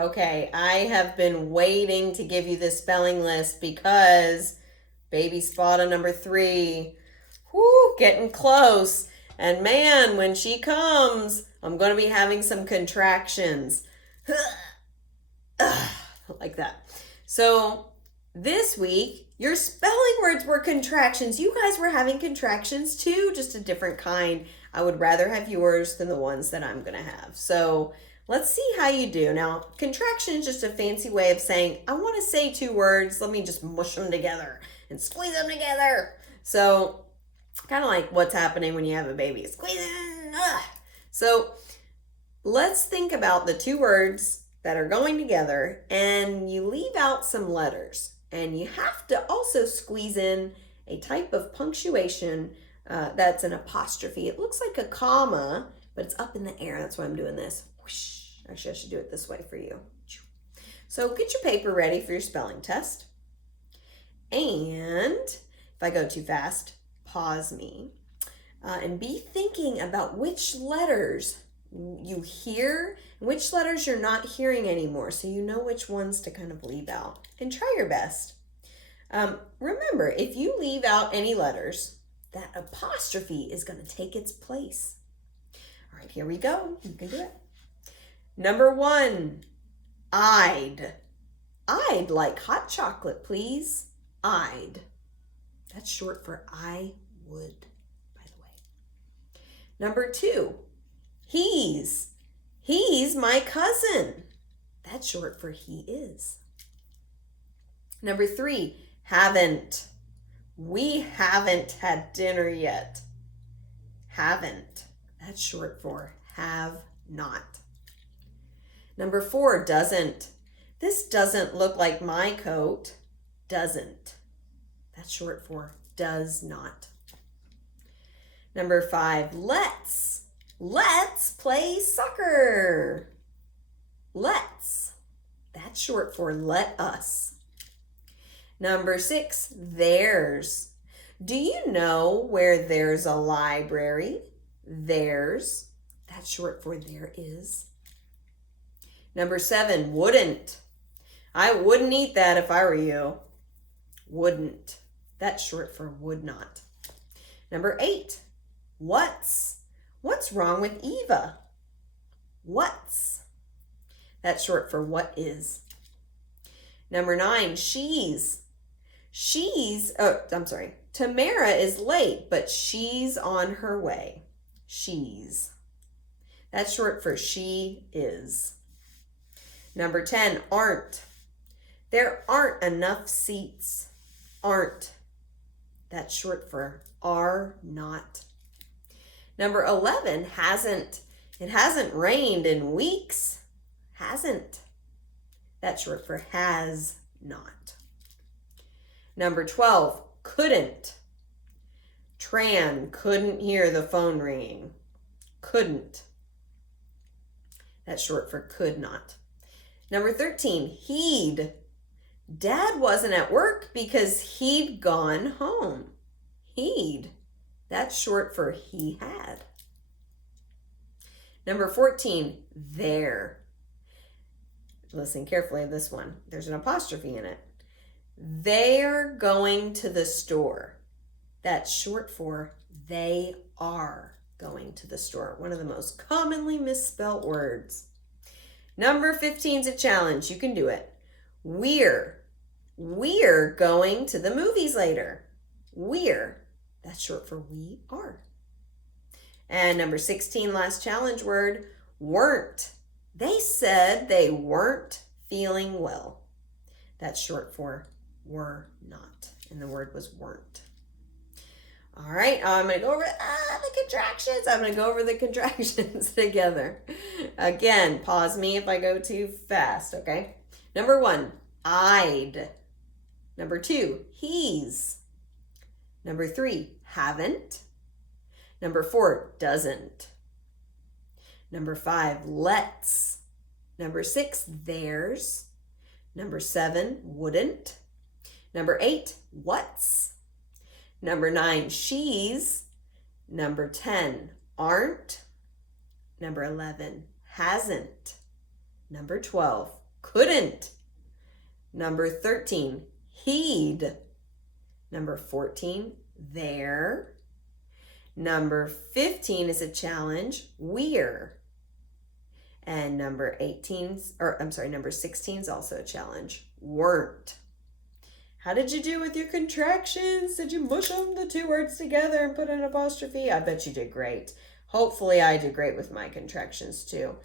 Okay, I have been waiting to give you this spelling list because baby spot on number 3. Whoo, getting close. And man, when she comes, I'm going to be having some contractions. Like that. So this week, your spelling words were contractions. You guys were having contractions too, just a different kind. I would rather have yours than the ones that I'm going to have. So let's see how you do. Now, contraction is just a fancy way of saying, I want to say 2 words. Let me just mush them together and squeeze them together. So kind of like what's happening when you have a baby. Squeezing. So let's think about the 2 words that are going together, and you leave out some letters, and you have to also squeeze in a type of punctuation that's an apostrophe. It looks like a comma, but it's up in the air. That's why I'm doing this. Whoosh. Actually, I should do it this way for you. So get your paper ready for your spelling test, and if I go too fast, pause me, and be thinking about which letters you hear and which letters you're not hearing anymore, so you know which ones to kind of leave out, and try your best. Remember, if you leave out any letters, that apostrophe is going to take its place. All right, here we go. You can do it. Number 1, I'd. I'd like hot chocolate, please. I'd. That's short for I would, by the way. Number 2, he's. He's my cousin. That's short for he is. Number 3, haven't. We haven't had dinner yet. Haven't. That's short for have not. Number 4, doesn't. This doesn't look like my coat. Doesn't. That's short for does not. Number 5, let's. Let's play soccer. Let's. That's short for let us. Number 6, theirs. Do you know where there's a library? Theirs. That's short for there is. Number 7, wouldn't. I wouldn't eat that if I were you. Wouldn't. That's short for would not. Number 8, what's. What's wrong with Eva? What's. That's short for what is. Number 9, she's. Tamara is late, but she's on her way. She's. That's short for she is. Number 10, aren't. There aren't enough seats. Aren't. That's short for are not. Number 11, hasn't. It hasn't rained in weeks. Hasn't. That's short for has not. Number 12, couldn't. Tran couldn't hear the phone ringing. Couldn't. That's short for could not. Number 13, he'd. Dad wasn't at work because he'd gone home. He'd. That's short for he had. Number 14, there. Listen carefully to this one. There's an apostrophe in it. They're going to the store. That's short for they are going to the store. One of the most commonly misspelt words. Number 15 is a challenge. You can do it. We're going to the movies later. We're. That's short for we are. And number 16, last challenge word, weren't. They said they weren't feeling well. That's short for were not. And the word was weren't. All right, I'm going to go over the contractions. I'm going to go over the contractions together. Again, pause me if I go too fast, okay? Number 1, I'd. Number 2, he's. Number 3, haven't. Number 4, doesn't. Number 5, let's. Number 6, theirs. Number 7, wouldn't. Number 8, what's. Number 9, she's. Number 10, aren't. Number 11, hasn't. Number 12, couldn't. Number 13, heed. Number 14, there. Number 15 is a challenge, we're. And number 16 is also a challenge, weren't. How did you do with your contractions? Did you mush them, the two words together, and put an apostrophe? I bet you did great. Hopefully I did great with my contractions too.